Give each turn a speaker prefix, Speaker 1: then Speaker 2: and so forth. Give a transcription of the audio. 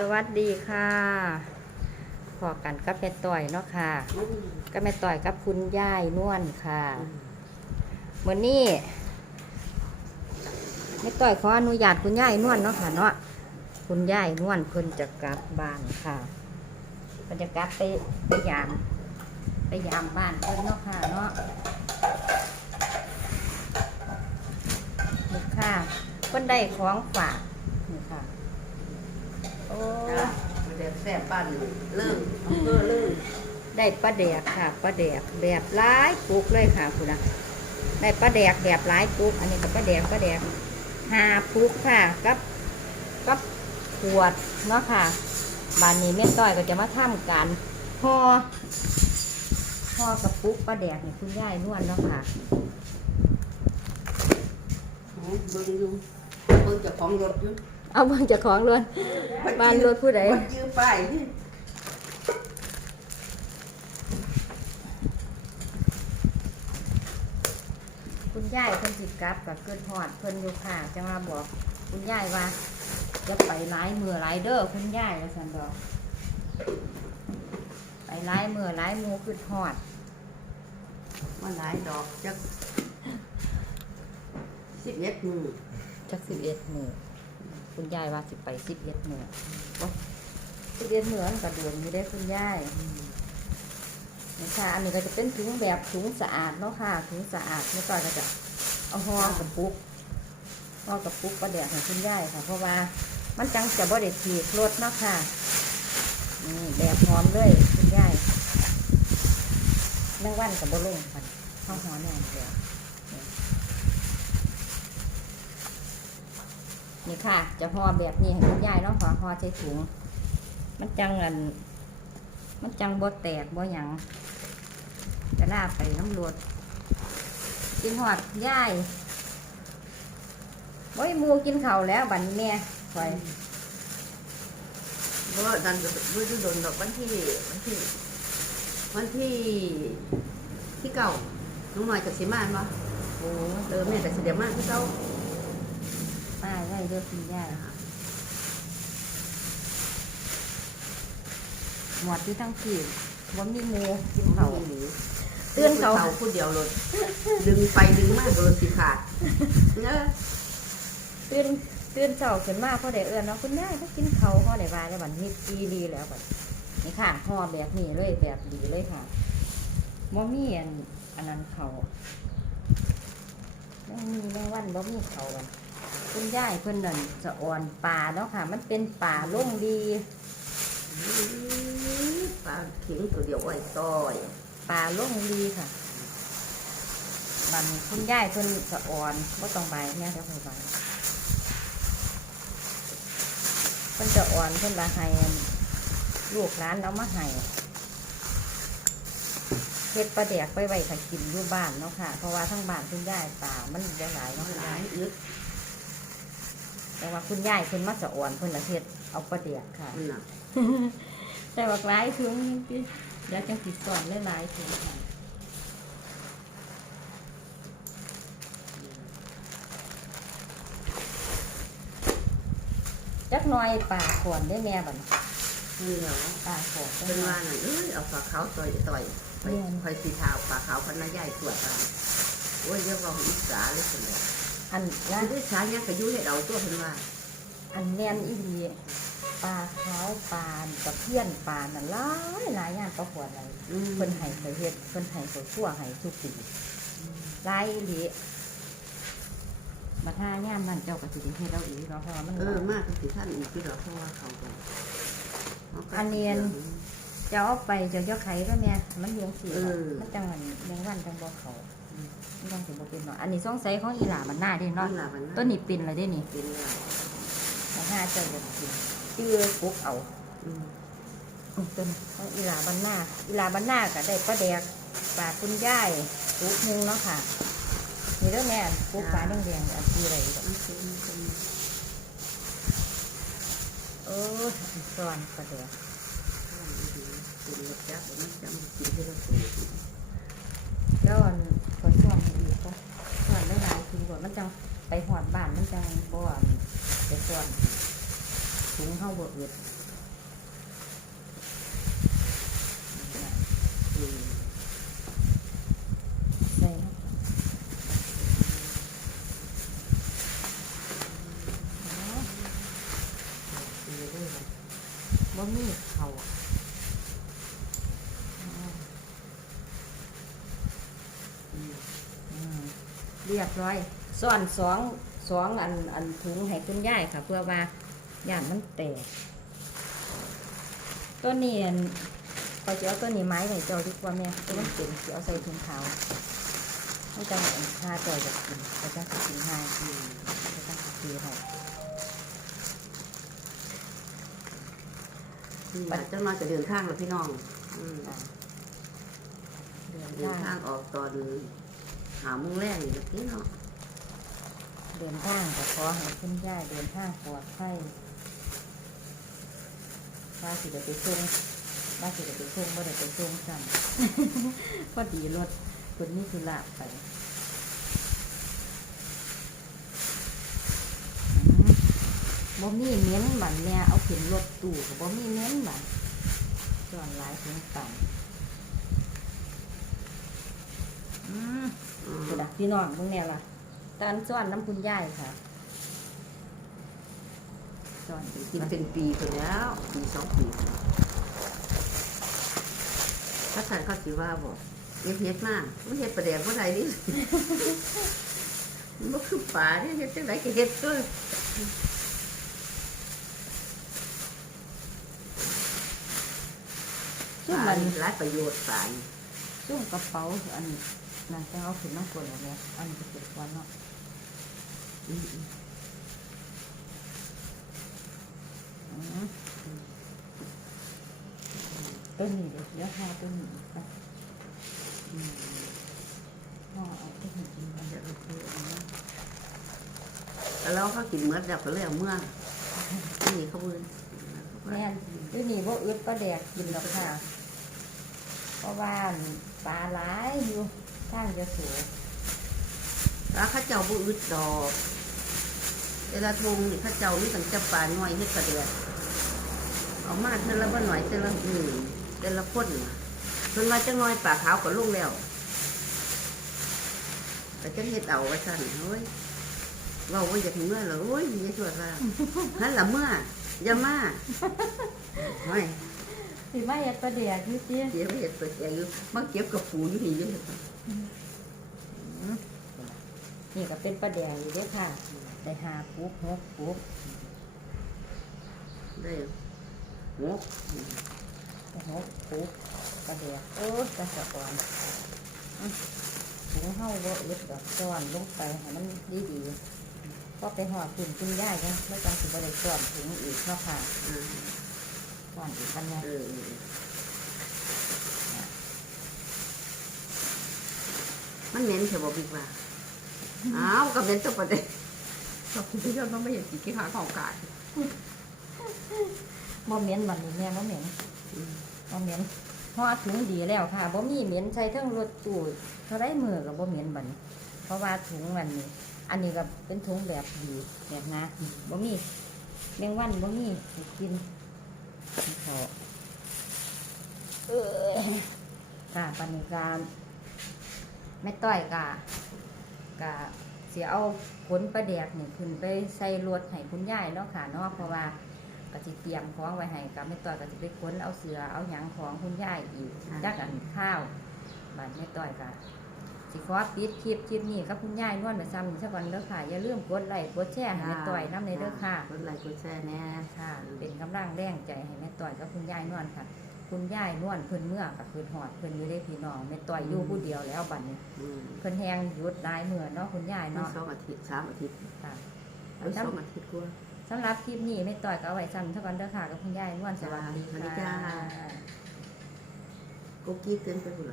Speaker 1: สวัสดีค่ะพอกันกับแม่ต่อยเนาะค่ะกับแม่ต่อยกับคุณย่ายนวลค่ะเมื่อนี้แม่ต่อยขออนุญาตคุณย่ายนวลเนาะค่ะเนาะคุณย่ายนวลเพิ่นจะกลับบ้านค่ะเพิ่นจะกลับไปไปยาม ไปยามบ้านเพิ่นเนาะค่ะเนาะค่ะเพิ่นได้ของฝาก โอ้
Speaker 2: จ้าเด็กแซ่บบ้านเลิ่งอำเภอเลิ่ง
Speaker 1: ได้ปลาแดกค่ะปลาแดกแบบร้ายปุกเลยค่ะคุณนะได้ปลาแดกแบบร้ายปุกอันนี้ก็ปลาแดกปลาแดกหาปุกค่ะกับกับขวดเนาะค่ะบานนี้แม่ต้อยก็จะมาทำการห่อห่อกระปุกปลาแดกนี่คุณย่ายนวลเนาะค่ะ
Speaker 2: เบิ่งอยู่เบิ่งจ้าของรถอยู่
Speaker 1: เอาเบิ่งเจากของล้วนบ้านรถผู้ใด
Speaker 2: มันยืมป้ายที่
Speaker 1: คุณย่ายเพิ่นจิกลับกับเกิดหอดเพิ่นอยู่ค่ะจะมาบอกคุณย่ายว่าจะไปร้ายมือร้ายเด้อคุณย่ายว่าสันดอก ไปร้ายมือร้ายหมูคือหอด
Speaker 2: มันหลายดอกจักสิบเอ็ดมือ
Speaker 1: จักสิบเอ็ดมือ คุณยายว่าสิไปสิบเอ็ดมือสิบเอ็ดมือมันกระโดนอยู่ได้อคุณยายนี่ค่ะอันนี้ก็จะเป็นถุงแบบถุงสะอาดเนาะค่ะถุงสะอาดเมื่อก่อนก็จะเอาห่อกระปุกห่อกระปุกประเดี๋ยวของคุณยายค่ะ เพราะว่ามันจังจะบ่ได้ถีบรถเนาะค่ะนี่แบบหอมเลยคุณยายแมงวันกับบ่ลงค่ะข้าวหอมแน่เดียว นี่ค่ะ จะห่อแบบนี้ให้คุณยายเนาะขอห่อใช้ถุง มันจังเงินมันจังบ่แตกบ่หยังจะลาไปน้ำรวดกินหอดยายบ่ยหมูกินข้าวแล้วบัดนี้แม่คอย
Speaker 2: เพราะดันก็ไม่ได้โดนดอกวันที่วันที่ วันที่ที่เก่าน้องหน่อยจากสิมานวะ
Speaker 1: โอ้
Speaker 2: เออแม่จากเสด็จมานที่เก่า
Speaker 1: ป้าได้เด้อคุณยายหมดที่ทั้งที่บ่มีหมูกินข้าว
Speaker 2: หนี
Speaker 1: เตือนเขา
Speaker 2: เขาผู้เดียวรถดึงไปดึงมากรถสิขาดเนอะ
Speaker 1: ตื่นตื่นเช้าขึ้นมาพ่อได้เอื้อนเนาะคุณยายเขากินเขาวพ่อได้บายแล้วบัดนี้ดีดีแล้วบัดนี่ค่ะห่อแบบนี้เลยแบบดีเลยค่ะบ่มีอันอันนั้นเขาบ่มีแมงวันบ่มีเขาอัน คุณยายเพิ่นนั่นสะอ่อนป่าเนาะค่ะ มันเป็นป่าล่มดี
Speaker 2: ปลาเข็งตัวเดียวไอ้ต้อย
Speaker 1: ป่าล่มดีค่ะบันคุณยายเพิ่นสะอ่อนบ่ต้องใบแม่เดี๋ยวค่อยใบเพิ่นจะอ่อนเพิ่นละให้ลูกหลานเอามาให้เฮ็ดปลาแดกไปไว้ถ้ากินอยู่บ้านเนาะค่ะ เพราะว่าทั้งบ้านคุณยายป่ามันได้หลายเนาะ
Speaker 2: หลายอึด
Speaker 1: แต่ว่าคุณยายเพิ่นมาสะอ่อนเพิ่นละเฮ็ดเอาปลาแดกค่ะ
Speaker 2: มันหนัก
Speaker 1: แต่ว่าหลายถุงที่เดี๋ยวจังสิสอนหลายๆถุงค่ะจักหน่อยป่าขอนได้แม่บัดนี้
Speaker 2: นี่เหรอ
Speaker 1: ป่าขอน
Speaker 2: เป็นว่าน่ะเอ้ยเอาปลาขาวต่อยต่อยไปคอยสีขาวปลาขาวพันธุ์ใหญ่ตรวจกันโอ้ยเรียกว่าอิสาเลยคนเลย
Speaker 1: อัน
Speaker 2: ร้า
Speaker 1: นะ
Speaker 2: นที่สาเนี่ยก็ยุ่ให้เราตัวเพิ่นว่า
Speaker 1: อันแน่นอีหลีปลาขาวปลาตะเพียนปลานั่นหลายหลายอย่างก็ขวดอะไร
Speaker 2: อืม
Speaker 1: เพิ่นให้เคยเฮ็ดเพิ่นให้เคยชั่วให้ทุกปีหลายอีหลีมาท่าย่ามนั่นเจ้าก็สิได้เฮ็ดเอาอีกเนาะเพราะว่ามัน
Speaker 2: เอ
Speaker 1: ห
Speaker 2: อ
Speaker 1: ลาย
Speaker 2: มากที่ท่านอีกที่เราเพราะว่าเขาก็ขาก็
Speaker 1: อันเนียน จะเอาไปเจะยกไข่ด้วยแม่มันเลี้ยงสี
Speaker 2: เออ
Speaker 1: มันจังมันเลี้ยงวันจังบ่เขา มันจังสิบ่เป็นเนาะอันนี้สงสัยของอีหลามันหน้าเด้
Speaker 2: นอ
Speaker 1: เนาะ
Speaker 2: นหลับมัน
Speaker 1: ต้นนี้ปิ่นแล้วเด้นี่
Speaker 2: เป็นแล้ว
Speaker 1: มันห้าเจ้าอยากกินตื้อปุ๊กเอา
Speaker 2: อืม
Speaker 1: อืมต้นของอีหลาบันหน้าอีหลาบันหน้าก็ได้ปลาแดกปลาคุณย่ายปุ๊กหนึงเนาะค่ะนี่เด้อแม่ปุ๊กปลาแดงๆอันที่ไรดอก
Speaker 2: มันเป็นเป็น
Speaker 1: เอออันซ้อนปลาแดก
Speaker 2: เป็นรสจัดมันจำกินที่เราสูตร
Speaker 1: แล้วอั รวจมันจังไปหอดบ้านมันจังบ่อนไปส่วนถุงเข้าบด
Speaker 2: อึ
Speaker 1: ดใส่บ่มี เรียบร้อยซ่อนสองสองอันอันถุงให้คุณยายค่ะ เพื่อว่าย่านมันแตกตัวนี้อันพอจะเอาตัวนี้ไม้ไว้เจ้าดีกว่าแม่ตัวมันเป็นสิเอาใส่ถุงขาวไม่จังอันค่าเจ้าจะกินเขาจะกินให้
Speaker 2: อืม
Speaker 1: เขาจะกินให้
Speaker 2: นี่ล่ะเจ้าน้อยจะเดินทางแล้วพี่น้องอืม
Speaker 1: อ่าเดิน
Speaker 2: เดิน
Speaker 1: ทา
Speaker 2: ทางงออกตอน หาโมุงแรกนี่แหละพี่น้อง
Speaker 1: เดินทางก็ขอให้คุณย่าเดินทางปลอดภัยว่าสิเดี๋ยวไปส่งว่าสิเดี๋ยวไปส่งว่าเดี๋ยวไปส่งซ้ำ พอดีรถคนนี้คือละไปบ่มีเม้นบันเนี่ยเอาเขึ้นรถตู้ก็บ่มีเม้นบันส่วนหลายถึงต่ำอืม
Speaker 2: อืม
Speaker 1: กระ ดักพี่น้องเบิ่งแน่ล่ะ ตอนซ้อนน้ำคุณยายค่ะซ้อน
Speaker 2: กินเป็นปีไปแล้วปีสองปีถ้าท่านเขาสิว่าบอกเฮ็ดเฮ็ดมากไมันเฮ็ดประเดี๋ยวเมื่อไหร่นี่มันคือป่าเนี่ยเฮ็ดจังไดก็เฮ็ดตัว
Speaker 1: ซุ่ม
Speaker 2: ป่า
Speaker 1: มั
Speaker 2: นหลายประโยชน์ป่านี่
Speaker 1: ซุ่มกระเป๋าอัน นั่นจะเอาขึ้นมาก่อนแล้วเนี่ยอันนี้ก็เก็บวันเนาะ
Speaker 2: อืมอืม
Speaker 1: อืมต้นนี้เดี๋ยวเดี๋ยวหาต้นนี้อีกไป
Speaker 2: อืม
Speaker 1: พ่อเอาต้นนี้กินไป
Speaker 2: เดี๋ยวเราคุยเอานะแล้วเราเขากินเมื่อเดี๋ยวก็เลยเอาเมื่อนี่เขาเบื่อ
Speaker 1: แม่นต้นนี้ว่าอึดปลาแดกกินดอกค่ะเพราะว่าปลาหลายอยู่ ทางจะสูง
Speaker 2: แล้วเข้าเจ้าบุอึดดอกเวลาทงนี่เข้าเจ้านี่ตั้งจะป่าหน่อยเฮ็ดประเดี๋ยวเอามาเท่าละบ่หน่อยเท่าละอืมเท่าละคนน่ะเพิ่นว่าจังน้อยป่าขาวก็ลงแล้วแต่จังเฮ็ดเอาไว้ซั่นเฮ้ยเว้าว่าอยากเมื่อแล้วโอ้ยอย่าชวนว่าหันละเมื่ออย่ามาเฮ้ย
Speaker 1: สิมาเฮ็ดปลาแดกอยู่ติ
Speaker 2: เดี๋ยวเฮ็ดตัวแกอยู่มาเก็บกับปูอยู่นี่อยู่
Speaker 1: อืมนี่ก็เป็นปลาแดกอยู่เด้อค่ะ ได้หาปุ๊บหกปุ๊บ
Speaker 2: ได้หก
Speaker 1: ได้หกปุ๊บปลาแดกโอ้ยกระสะอ่อนอืมถุงเฮาบ่อึดดอกซ้อนลงไปให้มันดีดีๆพอไปหอดคุณคุณย่ายกันแล้วจังสิบ่ได้ซ้อนถุงอีกเนาะค่ะ
Speaker 2: อ่า
Speaker 1: ซ้อนอีกอันเนี้
Speaker 2: เออมันเหม็นเฉยบ่บิ๊กว่าอ้าวก็เหม็นตัวประเดี๋ยว
Speaker 3: ขอบคุณที่เราต้องไม่เห็นสีกีฬาของกาด
Speaker 1: บ่เหม็นบัดนี้แม่บ่เหม็นบ่เหม็นห่อถุงดีแล้วค่ะบ่มีเหม็นใส่เทั้งรถตู้เท่าไรมือก็บ่เหม็นบัดนี้เพราะว่าถุงมันนี่อันนี้ก็เป็นถุงแบบดีแบบนะบ่มีแมงวันบ่มีให้กิน ขอเอ้ยค่ะปานนี้ก็แม่ต้อยก็ก็สิเอาผลประแดกนี่ขึ้นไปใส่รถให้คุณยายเนาะค่ะเนาะเพราะว่าก็สิเตรียมของไว้ให้กับแม่ต้อยก็สิไปค้นเอาเสือเอาหยังของคุณยายอีกจักอันข้าวบาดแม่ต้อยก็ สิขอปิดคลิปคลิปนี้กับคุณยายนวลไปซ้ำอีกสักวันเด้อค่ะ อย่าลืมกดไลค์กดแชร์ให้แม่ต้อยน้ำในเด้อค่ะ
Speaker 2: กดไลค์กดแชร์แน่
Speaker 1: ค่ะ เป็นกำลังแรงใจให้แม่ต้อยกับคุณยายนวลค่ะ คุณยายนวลเพิ่นเมื่อกับเพิ่นหอดเพิ่นอยู่ได้พี่น้องแม่ต้อยอยู่ผู้เดียวแล้วบัดนี้
Speaker 2: อืม
Speaker 1: เพิ่นแฮงหยุดหลายมื้อเนาะคุณยาย
Speaker 2: เนาะ
Speaker 1: เนาะ
Speaker 2: สองอาทิตย์สามอาทิตย์
Speaker 1: ค่ะ
Speaker 2: เอาสองอาทิตย์กว่า
Speaker 1: สำหรับคลิปนี้แม่ต้อยก็เอาไว้ซ้ำเท่ากันเด้อค่ะกับคุณยายนวลสวัสดี
Speaker 2: สวัสดี
Speaker 1: ค่ะ
Speaker 2: จ้ากุ๊กกิ๊กเกินไปหมดละ